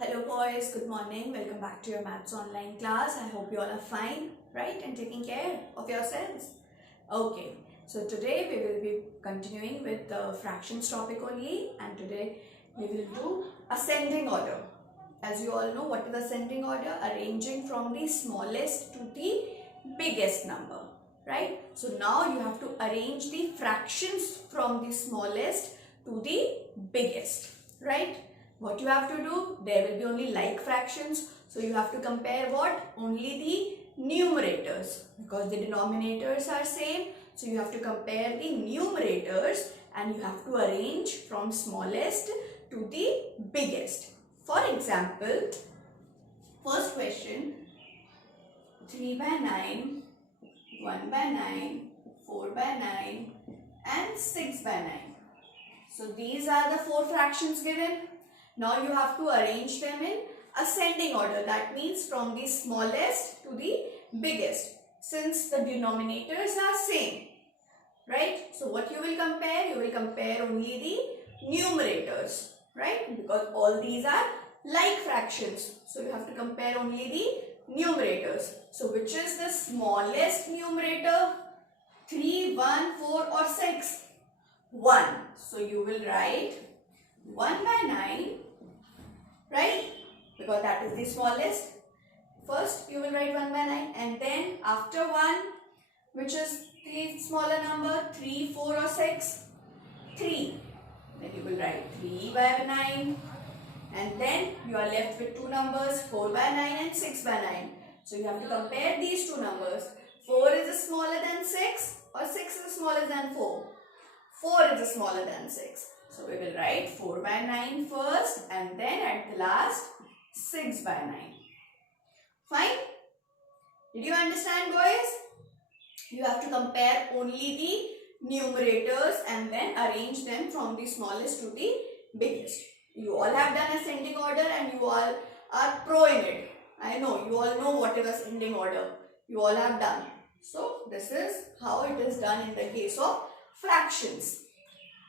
Hello boys, good morning. Welcome back to your maths online class. I hope you all are fine, right? And taking care of yourselves. Okay, so today we will be continuing with the fractions topic only, and today we will do ascending order. As you all know, what is ascending order? Arranging from the smallest to the biggest number, right? So now you have to arrange the fractions from the smallest to the biggest, right? What you have to do, there will be only like fractions, so you have to compare what? Only the numerators, because the denominators are same, so you have to compare the numerators and you have to arrange from smallest to the biggest. For example, first question, 3 by 9, 1 by 9, 4 by 9 and 6 by 9. So these are the four fractions given. Now you have to arrange them in ascending order. That means from the smallest to the biggest, since the denominators are same, right? So what you will compare? You will compare only the numerators, right? Because all these are like fractions. So you have to compare only the numerators. So which is the smallest numerator? 3, 1, 4 or 6? 1. So you will write 1 by 9, right? Because that is the smallest. First you will write 1 by 9 and then after 1, which is the smaller number, 3, 4 or 6? 3. Then you will write 3 by 9 and then you are left with two numbers, 4 by 9 and 6 by 9. So you have to compare these two numbers. 4 is smaller than 6 or 6 is smaller than 4? 4 is smaller than 6. So we will write 4 by 9 first and then at the last 6 by 9. Fine? Did you understand, boys? You have to compare only the numerators and then arrange them from the smallest to the biggest. You all have done ascending order and you all are pro in it. I know, you all know what is ascending order. You all have done. So this is how it is done in the case of fractions.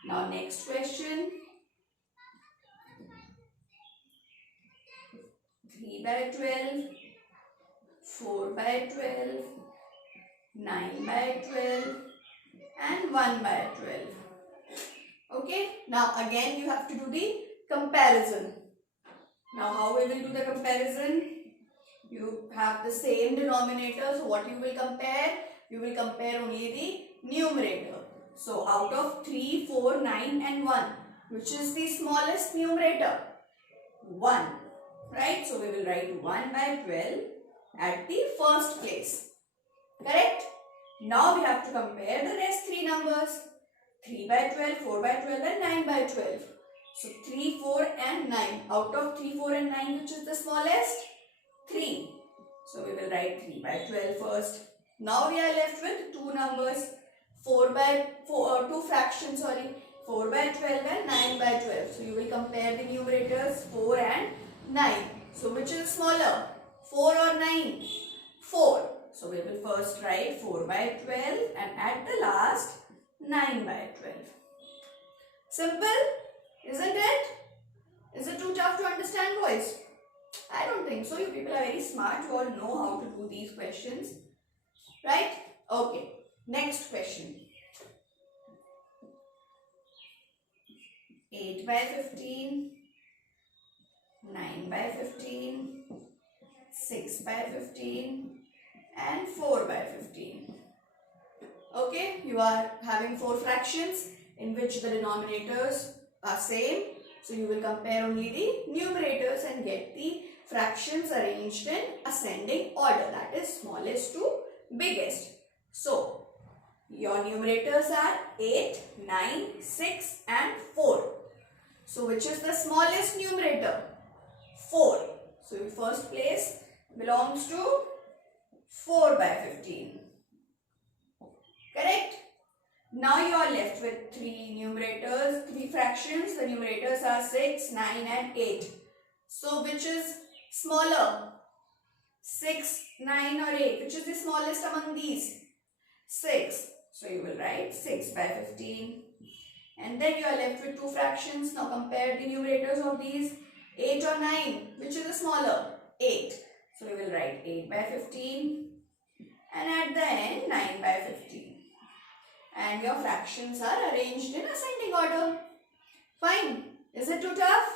Now next question. 3 by 12, 4 by 12, 9 by 12 and 1 by 12. Okay. Now again you have to do the comparison. Now how we will do the comparison? You have the same denominator. So what you will compare? You will compare only the numerator. So out of 3, 4, 9 and 1, which is the smallest numerator? 1. Right? So we will write 1 by 12 at the first place. Correct? Now we have to compare the rest three numbers. 3 by 12, 4 by 12 and 9 by 12. So 3, 4 and 9. Out of 3, 4 and 9, which is the smallest? 3. So we will write 3 by 12 first. Now we are left with two numbers. 4 by 4, two fractions, 4 by 12 and 9 by 12. So you will compare the numerators 4 and 9. So which is smaller? 4 or 9? 4. So we will first write 4 by 12 and at the last 9 by 12. Simple, isn't it? Is it too tough to understand, boys? I don't think so. You people are very smart. You all know how to do these questions. Right? Okay. Next question. 8 by 15, 9 by 15, 6 by 15 and 4 by 15. Okay, you are having four fractions in which the denominators are same. So you will compare only the numerators and get the fractions arranged in ascending order, that is smallest to biggest. So your numerators are 8, 9, 6 and 4. So which is the smallest numerator? 4. So your first place belongs to 4 by 15. Correct? Now you are left with three numerators, three fractions. The numerators are 6, 9 and 8. So which is smaller? 6, 9 or 8? Which is the smallest among these? 6. So you will write 6 by 15. And then you are left with two fractions. Now compare the numerators of these. 8 or 9? Which is the smaller? 8. So we will write 8 by 15 and at the end 9 by 15. And your fractions are arranged in ascending order. Fine. Is it too tough?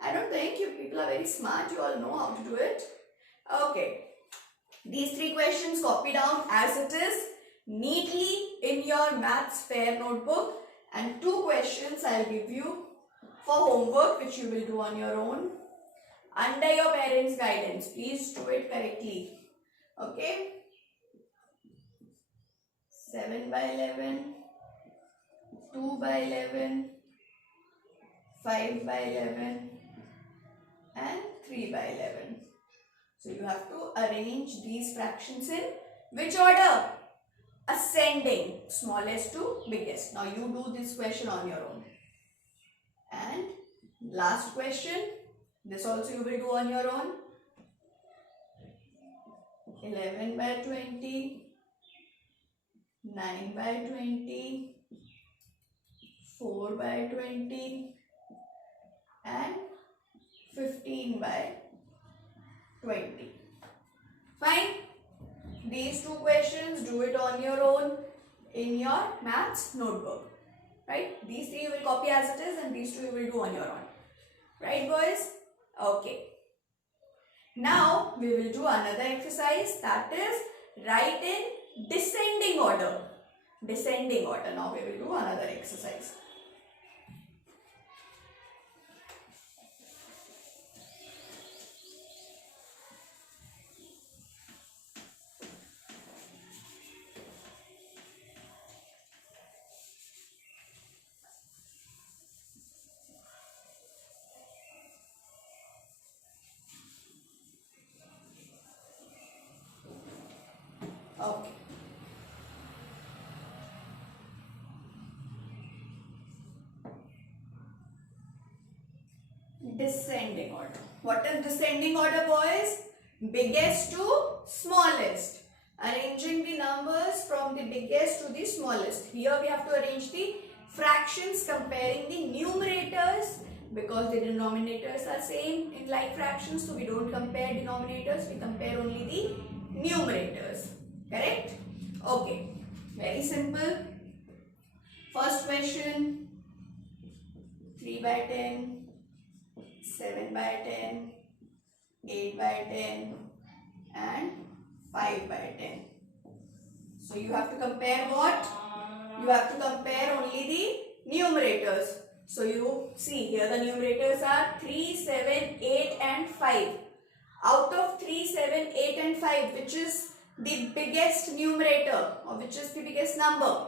I don't think you people are very smart. You all know how to do it. Okay. These 3 questions copy down as it is neatly in your maths fair notebook, and 2 questions I'll give you for homework which you will do on your own under your parents' guidance. Please do it correctly. Okay. 7 by 11, 2 by 11, 5 by 11 and 3 by 11. So you have to arrange these fractions in which order? Ascending, smallest to biggest. Now you do this question on your own. And last question, this also you will do on your own. 11 by 20, 9 by 20, 4 by 20 and 15 by 20. Fine. These 2 questions, do it on your own in your maths notebook. Right? These 3 you will copy as it is and these 2 you will do on your own. Right, boys? Okay. Now we will do another exercise, that is write in descending order. Descending order. Now we will do another exercise. Okay. Descending order. What is descending order, boys? Biggest to smallest. Arranging the numbers from the biggest to the smallest. Here we have to arrange the fractions comparing the numerators because the denominators are same in like fractions. So we don't compare denominators, we compare only the numerators. Correct? Okay. Very simple. First question. 3 by 10, 7 by 10, 8 by 10 and 5 by 10. So you have to compare what? You have to compare only the numerators. So you see here the numerators are 3, 7, 8 and 5. Out of 3, 7, 8 and 5, which is the biggest numerator or which is the biggest number?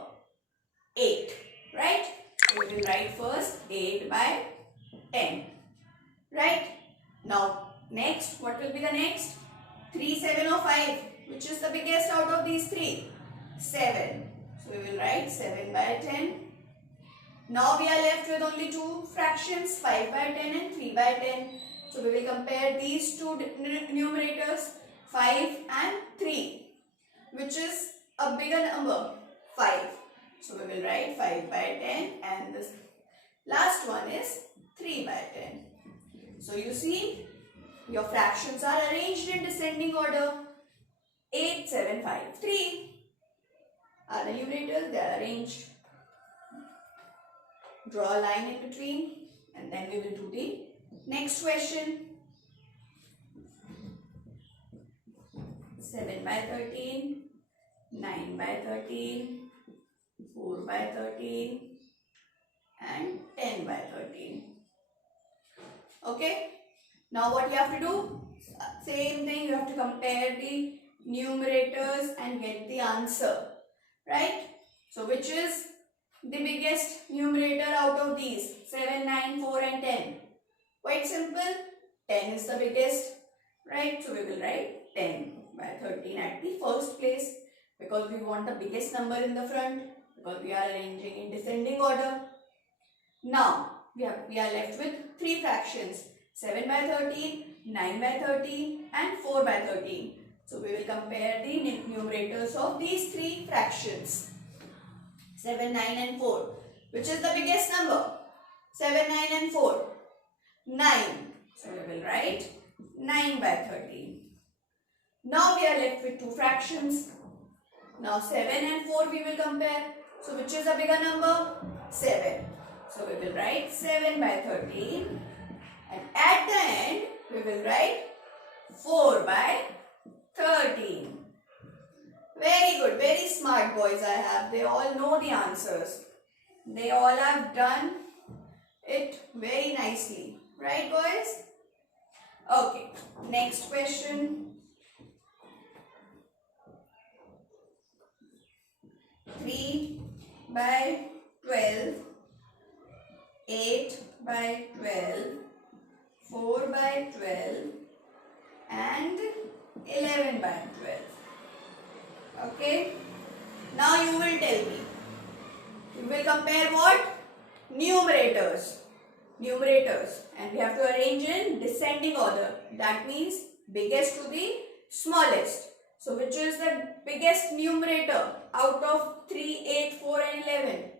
8. Right? So we will write first 8 by 10. Right? Now next, what will be the next? 3, 7 or 5? Which is the biggest out of these 3? 7. So we will write 7 by 10. Now we are left with only 2 fractions, 5 by 10 and 3 by 10. So we will compare these 2 numerators, 5 and 3. Which is a bigger number? 5. So we will write 5 by 10 and this last one is 3 by 10. So you see your fractions are arranged in descending order. 8, 7, 5, 3 are the numerators, they are arranged. Draw a line in between and then we will do the next question. 7 by 13, 9 by 13, 4 by 13 and 10 by 13. Okay. Now what you have to do? Same thing, you have to compare the numerators and get the answer. Right? So which is the biggest numerator out of these? 7, 9, 4 and 10. Quite simple. 10 is the biggest. Right? So we will write 10 by 13 at the first place because we want the biggest number in the front because we are arranging in descending order. Now we are left with 3 fractions. 7 by 13, 9 by 13 and 4 by 13. So we will compare the numerators of these 3 fractions. 7, 9 and 4. Which is the biggest number? 7, 9 and 4. 9. So we will write 9 by 13. Now we are left with two fractions. Now 7 and 4 we will compare. So which is a bigger number? 7. So we will write 7 by 13. And at the end we will write 4 by 13. Very good. Very smart boys I have. They all know the answers. They all have done it very nicely. Right boys? Okay. Next question. 3 by 12, 8 by 12, 4 by 12 and 11 by 12. Okay. Now you will tell me. You will compare what? Numerators. Numerators. And we have to arrange in descending order. That means biggest to the smallest. So which is the biggest numerator out of 3, 8, 4 and 11?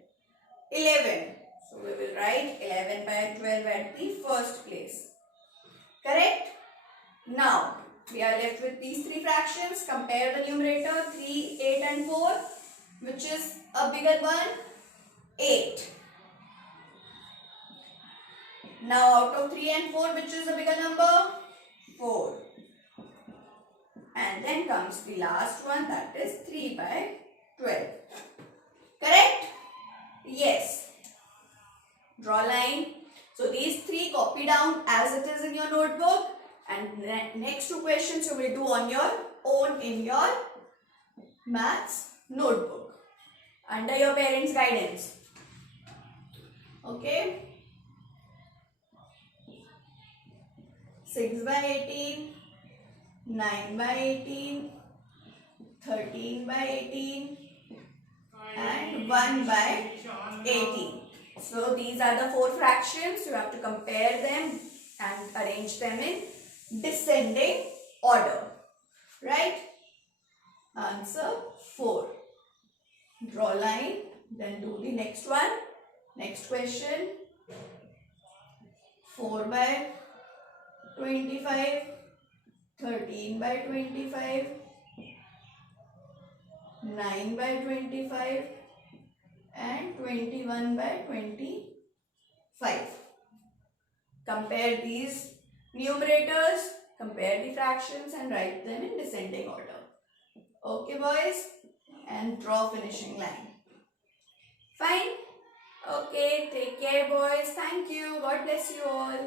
11. So we will write 11 by 12 at the first place. Correct? Now we are left with these three fractions. Compare the numerator 3, 8 and 4. Which is a bigger one? 8. Now out of 3 and 4, which is a bigger number? 4. And then comes the last one, that is 3 by 12. Correct? Yes. Draw line. So these three copy down as it is in your notebook, and next two questions you will do on your own in your maths notebook under your parents' guidance. Okay. 6 by 18, 9 by 18, 13 by 18 and 1 by 18. So these are the four fractions. You have to compare them and arrange them in descending order. Right? Answer 4. Draw line. Then do the next one. Next question. 4 by 25, 13 by 25, 9 by 25 and 21 by 25. Compare these numerators, compare the fractions and write them in descending order. Okay boys, and draw finishing line. Fine? Okay, take care boys. Thank you. God bless you all.